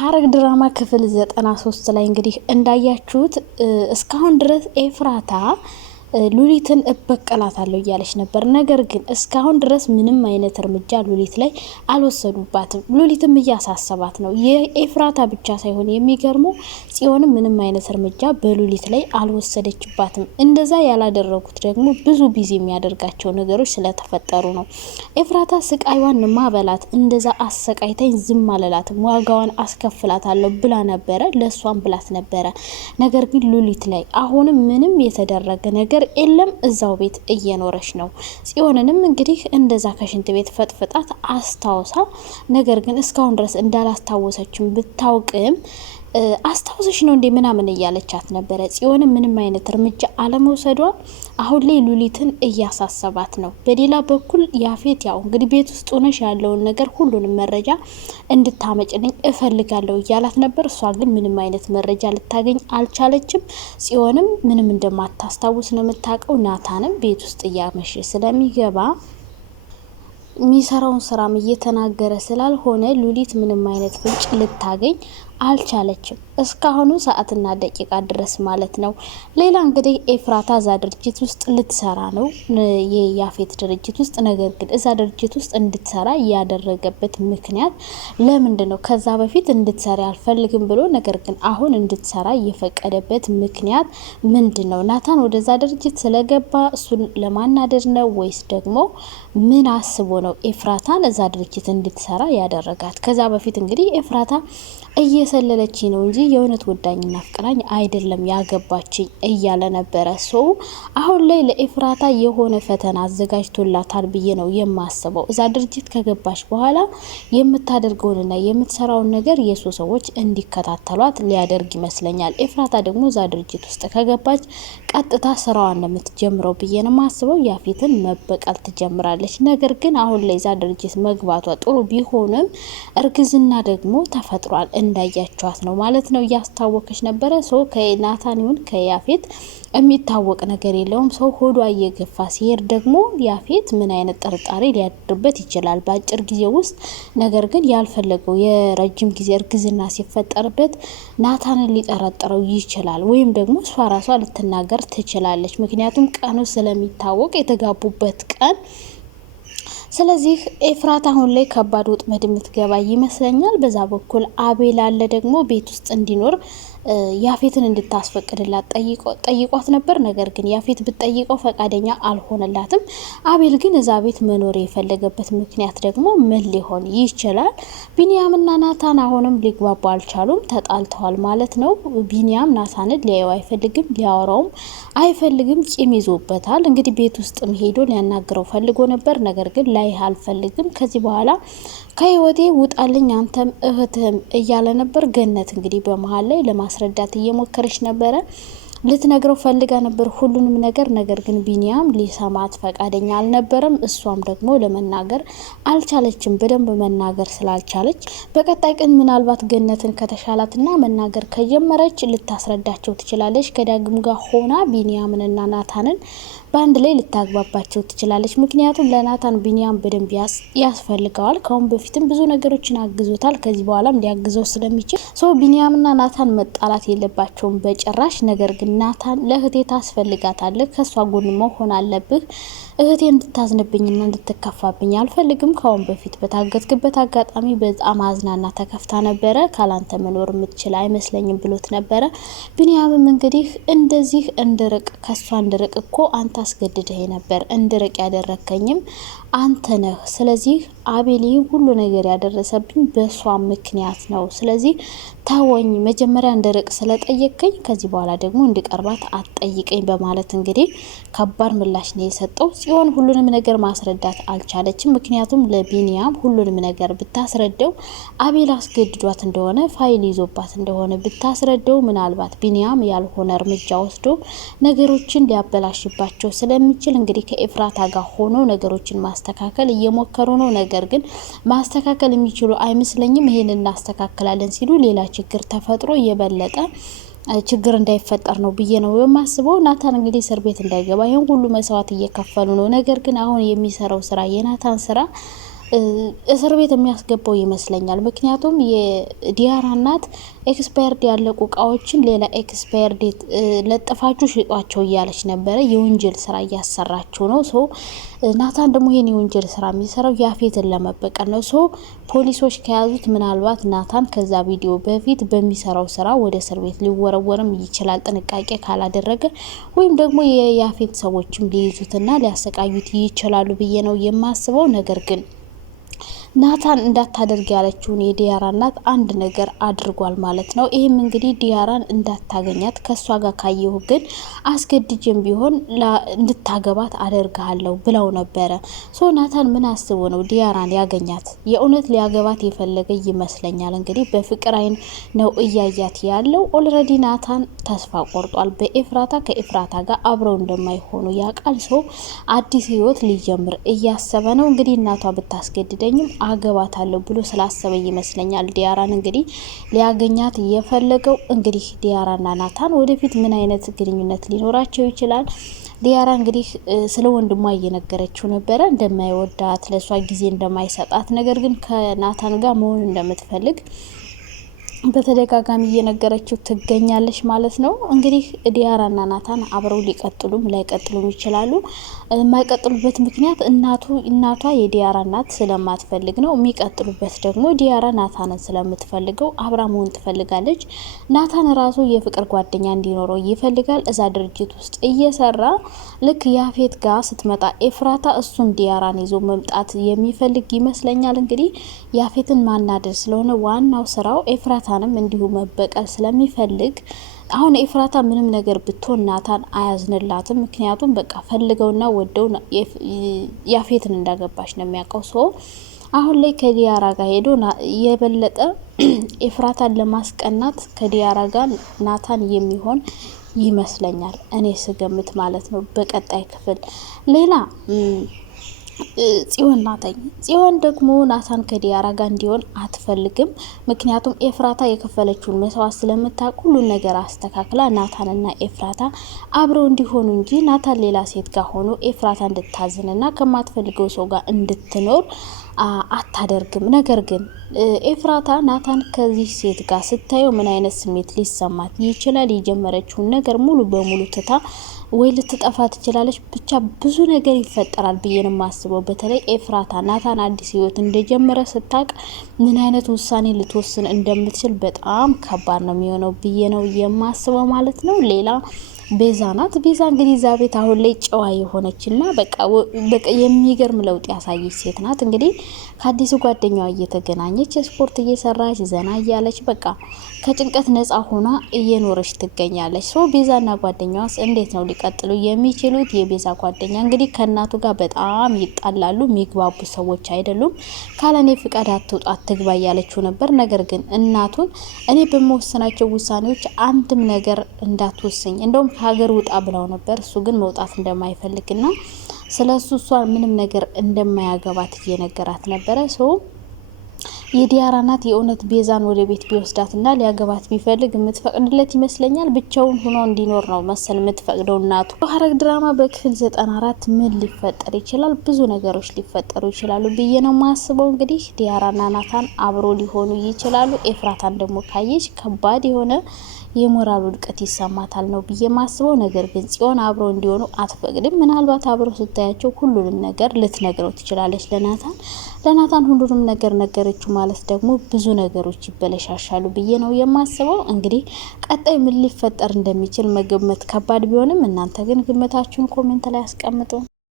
ሐረግ ድራማ ክፍል 93 ላይ እንግዲህ እንዳያችሁት እስካሁን ድረስ ኤፍራታ ሉሊትን እበቀላታለሁ እያለች ነበር። ነገር ግን እስካሁን ድረስ ምንም አይነት እርምጃ ሉሊት ላይ አልወሰዱባትም። ሉሊትም እያሳሰባት ነው። የኤፍራታ ብቻ ሳይሆን የሚገርመው ጽዮንም ምንም አይነት እርምጃ በሉሊት ላይ አልወሰደችባትም። እንደዛ ያላደረጉት ደግሞ ብዙ ቢዚ የሚያደርጋቸው ነገሮች ስለተፈጠሩ ነው። ኤፍራታ ስቃይዋን ማበላት እንደዛ አሰቃይተኝ ዝም አለላትም፣ ዋጋዋን አስከፍላታለሁ ብላ ነበረ፣ ለሷም ብላት ነበረ። ነገር ግን ሉሊት ላይ አሁንም ምንም የተደረገ ነገር የለም። እዛው ቤት እየኖረች ነው። ጽዮንንም እንግዲህ እንደዛ ከሽንት ቤት ፈጥፍጣት አስታውሳ፣ ነገር ግን እስካሁን ድረስ እንዳላስታወሰችም ብታውቅም አስታውሰሽ ነው እንዴ ምናምን እያለቻት ነበረ። ጽዮንም ምንም አይነት እርምጃ አለመውሰዷ አሁን ላይ ሉሊትን እያሳሰባት ነው። በሌላ በኩል ያፌት ያው እንግዲህ ቤት ውስጥ ሆነሽ ያለውን ነገር ሁሉንም መረጃ እንድታመጭልኝ እፈልጋለሁ እያላት ነበር። እሷ ግን ምንም አይነት መረጃ ልታገኝ አልቻለችም። ጽዮንም ምንም እንደማታስታውስ ነው የምታውቀው። ናታንም ቤት ውስጥ እያመሸ ስለሚገባ የሚሰራውን ስራም እየተናገረ ስላልሆነ ሉሊት ምንም አይነት ፍንጭ ልታገኝ አልቻለችም እስካሁኑ ሰዓትና ደቂቃ ድረስ ማለት ነው። ሌላ እንግዲህ ኤፍራታ እዛ ድርጅት ውስጥ ልትሰራ ነው፣ የያፌት ድርጅት ውስጥ። ነገር ግን እዛ ድርጅት ውስጥ እንድትሰራ ያደረገበት ምክንያት ለምንድን ነው? ከዛ በፊት እንድትሰራ አልፈልግም ብሎ ነገር ግን አሁን እንድትሰራ እየፈቀደበት ምክንያት ምንድን ነው? ናታን ወደዛ ድርጅት ስለገባ እሱን ለማናደድ ነው ወይስ ደግሞ ምን አስቦ ነው ኤፍራታን እዛ ድርጅት እንድትሰራ ያደረጋት? ከዛ በፊት እንግዲህ ኤፍራታ እየሰለለች ነው እንጂ የእውነት ወዳኝና ፍቅራኝ አይደለም ያገባችኝ እያለ ነበረ። ሰው አሁን ላይ ለኤፍራታ የሆነ ፈተና አዘጋጅቶላታል ብዬ ነው የማስበው። እዛ ድርጅት ከገባች በኋላ የምታደርገውንና የምትሰራውን ነገር የሱ ሰዎች እንዲከታተሏት ሊያደርግ ይመስለኛል። ኤፍራታ ደግሞ እዛ ድርጅት ውስጥ ከገባች ቀጥታ ስራዋን ነው የምትጀምረው ብዬ ነው የማስበው። ያፌትን መበቀል ትጀምራለች። ነገር ግን አሁን ላይ እዛ ድርጅት መግባቷ ጥሩ ቢሆንም እርግዝና ደግሞ ተፈጥሯል። እንዳያቸዋት ነው ማለት ነው። እያስታወከች ነበረ። ሰው ከናታን ይሁን ከያፌት የሚታወቅ ነገር የለውም። ሰው ሆዷ እየገፋ ሲሄድ ደግሞ ያፌት ምን አይነት ጥርጣሬ ሊያድርበት ይችላል በአጭር ጊዜ ውስጥ። ነገር ግን ያልፈለገው የረጅም ጊዜ እርግዝና ሲፈጠርበት ናታንን ሊጠረጥረው ይችላል፣ ወይም ደግሞ እሷ ራሷ ልትናገር ትችላለች። ምክንያቱም ቀኑ ስለሚታወቅ የተጋቡበት ቀን። ስለዚህ ኤፍራታ አሁን ላይ ከባድ ወጥመድ የምትገባ ይመስለኛል። በዛ በኩል አቤል አለ ደግሞ ቤት ውስጥ እንዲኖር ያፌትን እንድታስፈቅድላት ጠይቋት ነበር። ነገር ግን ያፌት ብትጠይቀው ፈቃደኛ አልሆነላትም። አቤል ግን እዛ ቤት መኖር የፈለገበት ምክንያት ደግሞ ምን ሊሆን ይችላል? ቢኒያምና ናታን አሁንም ሊግባቡ አልቻሉም፣ ተጣልተዋል ማለት ነው። ቢኒያም ናታንን ሊያየው አይፈልግም፣ ሊያወራውም አይፈልግም፣ ቂም ይዞበታል። እንግዲህ ቤት ውስጥም ሄዶ ሊያናግረው ፈልጎ ነበር። ነገር ግን ላይ አልፈልግም፣ ከዚህ በኋላ ከህይወቴ ውጣልኝ አንተም እህትህም እያለ ነበር። ገነት እንግዲህ በመሀል ላይ ለማስረዳት እየሞከረች ነበረ። ልትነግረው ፈልጋ ነበር ሁሉንም ነገር። ነገር ግን ቢኒያም ሊሰማት ፈቃደኛ አልነበረም። እሷም ደግሞ ለመናገር አልቻለችም። በደንብ መናገር ስላልቻለች በቀጣይ ቀን ምናልባት ገነትን ከተሻላትና መናገር ከጀመረች ልታስረዳቸው ትችላለች። ከዳግም ጋር ሆና ቢኒያምንና ናታንን በአንድ ላይ ልታግባባቸው ትችላለች። ምክንያቱም ለናታን ቢኒያም በደንብ ያስፈልገዋል። ካሁን በፊትም ብዙ ነገሮችን አግዞታል። ከዚህ በኋላም ሊያግዘው ስለሚችል ቢኒያምና ናታን መጣላት የለባቸውም በጭራሽ። ነገር ግን ናታን ለእህቴ ታስፈልጋታለህ፣ ከሷ ጎን መሆን አለብህ። እህቴ እንድታዝንብኝና እንድትከፋብኝ አልፈልግም። ካሁን በፊት በታገትክበት አጋጣሚ በጣም አዝናና ተከፍታ ነበረ። ካላንተ መኖር የምትችል አይመስለኝም ብሎት ነበረ። ቢኒያምም እንግዲህ እንደዚህ እንድርቅ ከሷ እንድርቅ እኮ አንተ አስገድደህ ነበር፣ እንድርቅ ያደረከኝም አንተ ነህ። ስለዚህ አቤል ሁሉ ነገር ያደረሰብኝ በሷ ምክንያት ነው። ስለዚህ ታወኝ፣ መጀመሪያ እንድርቅ ስለጠየቀኝ ከዚህ በኋላ ደግሞ እንድቀርባት አትጠይቀኝ በማለት እንግዲህ ከባድ ምላሽ ነው የሰጠው። ጽዮን ሁሉንም ነገር ማስረዳት አልቻለችም። ምክንያቱም ለቢኒያም ሁሉንም ነገር ብታስረደው አቤል አስገድዷት እንደሆነ ፋይል ይዞባት እንደሆነ ብታስረደው ምናልባት ቢኒያም ያልሆነ እርምጃ ወስዶ ነገሮችን ሊያበላሽባቸው ስለሚችል እንግዲህ ከኤፍራታ ጋር ሆኖ ነገሮችን ማስተካከል እየሞከሩ ነው። ነገር ግን ማስተካከል የሚችሉ አይመስለኝም። ይሄን እናስተካክላለን ሲሉ ሌላ ችግር ተፈጥሮ የበለጠ ችግር እንዳይፈጠር ነው ብዬ ነው የማስበው። ናታን እንግዲህ እስር ቤት እንዳይገባ ይሄን ሁሉ መስዋዕት እየከፈሉ ነው። ነገር ግን አሁን የሚሰራው ስራ የናታን ስራ እስር ቤት የሚያስገባው ይመስለኛል። ምክንያቱም የዲያራ እናት ኤክስፓየርድ ያለቁ እቃዎችን ሌላ ኤክስፓየርድ ለጥፋችሁ ሽጧቸው እያለች ነበረ። የወንጀል ስራ እያሰራችሁ ነው። ሶ ናታን ደግሞ ይሄን የወንጀል ስራ የሚሰራው ያፌትን ለመበቀል ነው። ሶ ፖሊሶች ከያዙት ምናልባት ናታን ከዛ ቪዲዮ በፊት በሚሰራው ስራ ወደ እስር ቤት ሊወረወርም ይችላል፣ ጥንቃቄ ካላደረገ ወይም ደግሞ የያፌት ሰዎችም ሊይዙትና ሊያሰቃዩት ይችላሉ ብዬ ነው የማስበው። ነገር ግን ናታን እንዳታደርግ ያለችውን የዲያራ እናት አንድ ነገር አድርጓል ማለት ነው። ይህም እንግዲህ ዲያራን እንዳታገኛት ከሷ ጋር ካየሁ ግን አስገድጅም ቢሆን እንድታገባት አደርግሃለሁ ብለው ነበረ። ሶ ናታን ምን አስቦ ነው ዲያራን ያገኛት? የእውነት ሊያገባት የፈለገ ይመስለኛል። እንግዲህ በፍቅር አይን ነው እያያት ያለው። ኦልሬዲ ናታን ተስፋ ቆርጧል። በኤፍራታ ከኤፍራታ ጋር አብረው እንደማይሆኑ ያውቃል። ሰው አዲስ ህይወት ሊጀምር እያሰበ ነው። እንግዲህ እናቷ ብታስገድደኝም አገባታለሁ ብሎ ስላሰበ ይመስለኛል ዲያራን እንግዲህ ሊያገኛት የፈለገው። እንግዲህ ዲያራና ናታን ወደፊት ምን አይነት ግንኙነት ሊኖራቸው ይችላል? ዲያራ እንግዲህ ስለ ወንድሟ እየነገረችው ነበረ፣ እንደማይወዳት ለሷ ጊዜ እንደማይሰጣት፣ ነገር ግን ከናታን ጋር መሆን እንደምትፈልግ በተደጋጋሚ እየነገረችው ትገኛለች ማለት ነው። እንግዲህ ዲያራና ናታን አብረው ሊቀጥሉም ላይቀጥሉም ይችላሉ። የማይቀጥሉበት ምክንያት እናቷ የዲያራ እናት ስለማትፈልግ ነው። የሚቀጥሉበት ደግሞ ዲያራ ናታንን ስለምትፈልገው አብራ መሆን ትፈልጋለች። ናታን ራሱ የፍቅር ጓደኛ እንዲኖረው ይፈልጋል። እዛ ድርጅት ውስጥ እየሰራ ልክ ያፌት ጋር ስትመጣ ኤፍራታ እሱም ዲያራን ይዞ መምጣት የሚፈልግ ይመስለኛል። እንግዲህ ያፌትን ማናደር ስለሆነ ዋናው ስራው ኤፍራታ እንዲሁ መበቀል ስለሚፈልግ አሁን ኤፍራታ ምንም ነገር ብትሆን ናታን አያዝንላትም። ምክንያቱም በቃ ፈልገውና ወደው ያፌትን እንዳገባች ነው የሚያውቀው። ሰው አሁን ላይ ከዲያራ ጋር ሄዶ የበለጠ ኤፍራታን ለማስቀናት ከዲያራ ጋር ናታን የሚሆን ይመስለኛል፣ እኔ ስገምት ማለት ነው። በቀጣይ ክፍል ሌላ ጽዮን ናታኝ ጽዮን ደግሞ ናታን ከዲያራ ጋር እንዲሆን አትፈልግም። ምክንያቱም ኤፍራታ የከፈለችውን መስዋዕት ስለምታውቅ ሁሉን ነገር አስተካክላ ናታንና ኤፍራታ አብረው እንዲሆኑ እንጂ ናታን ሌላ ሴት ጋር ሆኖ ኤፍራታ እንድታዝንና ከማትፈልገው ሰው ጋር እንድትኖር አታደርግም። ነገር ግን ኤፍራታ ናታን ከዚህ ሴት ጋር ስታየው ምን አይነት ስሜት ሊሰማት ይችላል? የጀመረችውን ነገር ሙሉ በሙሉ ትታ ወይ ልትጠፋ ትችላለች። ብቻ ብዙ ነገር ይፈጠራል ብዬ ነው የማስበው። በተለይ ኤፍራታ ናታን አዲስ ህይወት እንደጀመረ ስታቅ ምን አይነት ውሳኔ ልትወስን እንደምትችል በጣም ከባድ ነው የሚሆነው ብዬ ነው የማስበው ማለት ነው። ሌላ ቤዛ ናት። ቤዛ እንግዲህ እዛ ቤት አሁን ላይ ጨዋ የሆነችና በቃ የሚገርም ለውጥ ያሳየች ሴት ናት። እንግዲህ ከአዲሱ ጓደኛዋ እየተገናኘች ስፖርት እየሰራች ዘና እያለች በቃ ከጭንቀት ነጻ ሆና እየኖረች ትገኛለች። ሶ ቤዛና ጓደኛዋስ እንዴት ነው ሊቀጥሉ የሚችሉት? የቤዛ ጓደኛ እንግዲህ ከእናቱ ጋር በጣም ይጣላሉ። የሚግባቡ ሰዎች አይደሉም። ካለኔ ፍቃድ አትውጣ አትግባ እያለችው ነበር። ነገር ግን እናቱን እኔ በመወሰናቸው ውሳኔዎች አንድም ነገር እንዳትወስኝ እንደውም ሀገር ውጣ ብለው ነበር። እሱ ግን መውጣት እንደማይፈልግና ስለሱ እሷ ምንም ነገር እንደማያገባት እየነገራት ነበረ። የዲያራ እናት የእውነት ቤዛን ወደ ቤት ቢወስዳትና ሊያገባት ቢፈልግ የምትፈቅድለት ይመስለኛል። ብቻውን ሆኖ እንዲኖር ነው መሰል የምትፈቅደው እናቱ። ሐረግ ድራማ በክፍል 94 ምን ሊፈጠር ይችላል? ብዙ ነገሮች ሊፈጠሩ ይችላሉ ብዬ ነው ማስበው። እንግዲህ ዲያራና ናታን አብሮ ሊሆኑ ይችላሉ። ኤፍራታን ደግሞ ካየች ከባድ የሆነ የሞራል ውድቀት ይሰማታል ነው ብዬ ማስበው። ነገር ግን ጽዮን አብሮ እንዲሆኑ አትፈቅድም። ምናልባት አብሮ ስታያቸው ሁሉንም ነገር ልትነግረው ትችላለች ለናታን ሁሉንም ነገር ነገረችው ማለት ደግሞ ብዙ ነገሮች ይበለሻሻሉ ብዬ ነው የማስበው። እንግዲህ ቀጣይ ምን ሊፈጠር እንደሚችል መገመት ከባድ ቢሆንም እናንተ ግን ግምታችሁን ኮሜንት ላይ አስቀምጡ።